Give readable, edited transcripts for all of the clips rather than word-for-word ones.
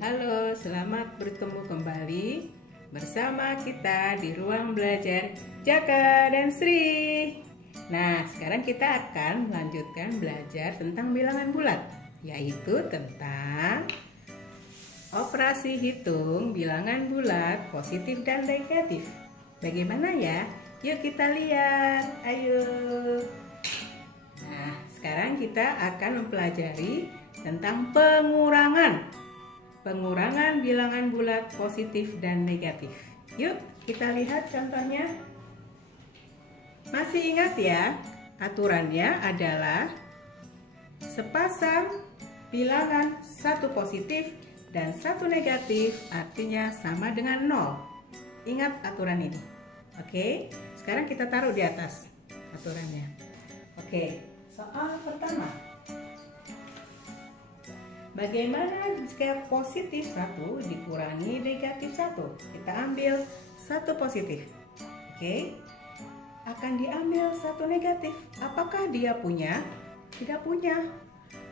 Halo, selamat bertemu kembali bersama kita di ruang belajar Jaka dan Sri. Nah, sekarang kita akan melanjutkan belajar tentang bilangan bulat, yaitu tentang operasi hitung bilangan bulat positif dan negatif. Bagaimana ya? Yuk kita lihat. Ayo. Nah, sekarang kita akan mempelajari tentang pengurangan bilangan bulat positif dan negatif. Yuk kita lihat contohnya. Masih ingat ya, aturannya adalah sepasang bilangan satu positif dan satu negatif artinya sama dengan 0. Ingat aturan ini. Oke, sekarang kita taruh di atas aturannya. Oke, soal pertama. Bagaimana jika positif 1 dikurangi negatif 1? Kita ambil 1 positif. Oke. Akan diambil 1 negatif. Apakah dia punya? Tidak punya.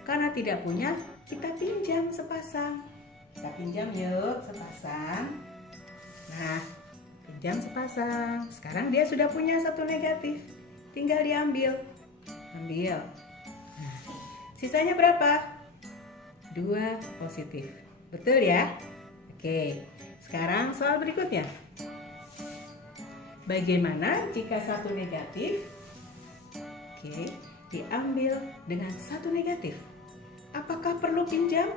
Karena tidak punya, kita pinjam sepasang. Kita pinjam yuk sepasang. Nah, pinjam sepasang. Sekarang dia sudah punya 1 negatif. Tinggal diambil. Ambil. Nah, sisanya berapa? 2 positif. Betul ya? Oke, sekarang soal berikutnya. Bagaimana jika 1 negatif? Oke, diambil dengan 1 negatif. Apakah perlu pinjam?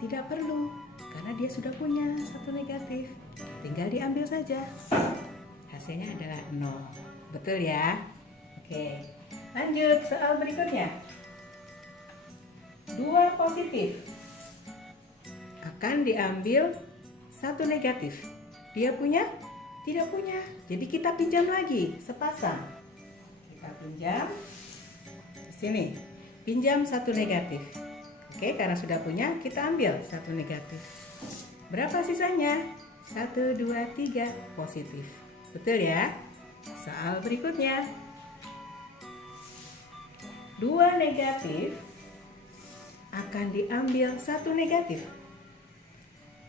Tidak perlu, karena dia sudah punya 1 negatif. Tinggal diambil saja. Hasilnya adalah 0. Betul ya? Oke, lanjut soal berikutnya. 2 positif akan diambil 1 negatif. Dia punya? Tidak punya. Jadi kita pinjam lagi sepasang. Kita pinjam di sini. Pinjam 1 negatif. Oke, karena sudah punya, kita ambil 1 negatif. Berapa sisanya? 1, 2, 3 positif. Betul ya? Soal berikutnya. 2 negatif akan diambil 1 negatif.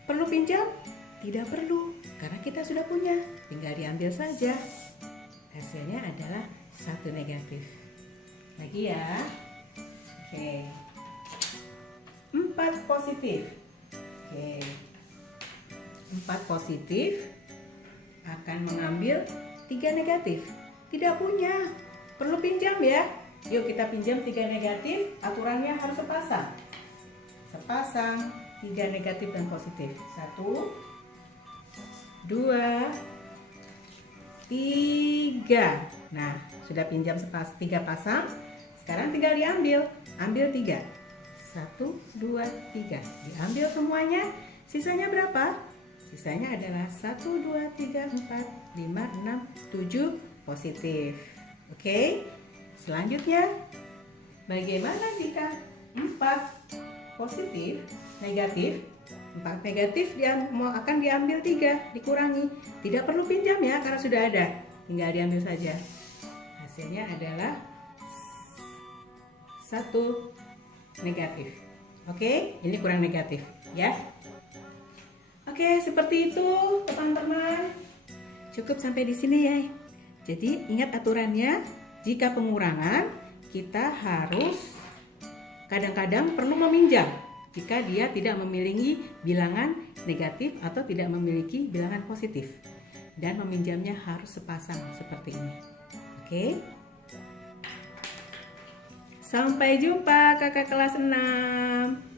Perlu pinjam? Tidak perlu, karena kita sudah punya. Tinggal diambil saja. Hasilnya adalah 1 negatif. Lagi ya. Oke. 4 positif. Oke. 4 positif akan mengambil 3 negatif. Tidak punya. Perlu pinjam ya. Yuk kita pinjam 3 negatif, aturannya harus sepasang. Sepasang 3 negatif dan positif. 1, 2, 3. Nah, sudah pinjam 3 pasang. Sekarang tinggal diambil. Ambil 3. 1, 2, 3. Diambil semuanya. Sisanya berapa? Sisanya adalah 1, 2, 3, 4, 5, 6, 7 positif. Oke? Selanjutnya, bagaimana jika 4 positif, negatif, 4 negatif akan diambil 3, dikurangi. Tidak perlu pinjam ya, karena sudah ada. Tinggal diambil saja. Hasilnya adalah 1 negatif. Oke, ini kurang negatif ya. Oke, seperti itu teman-teman. Cukup sampai di sini ya. Jadi ingat aturannya. Jika pengurangan, kita harus kadang-kadang perlu meminjam jika dia tidak memiliki bilangan negatif atau tidak memiliki bilangan positif. Dan meminjamnya harus sepasang seperti ini. Oke? Sampai jumpa kakak kelas 6.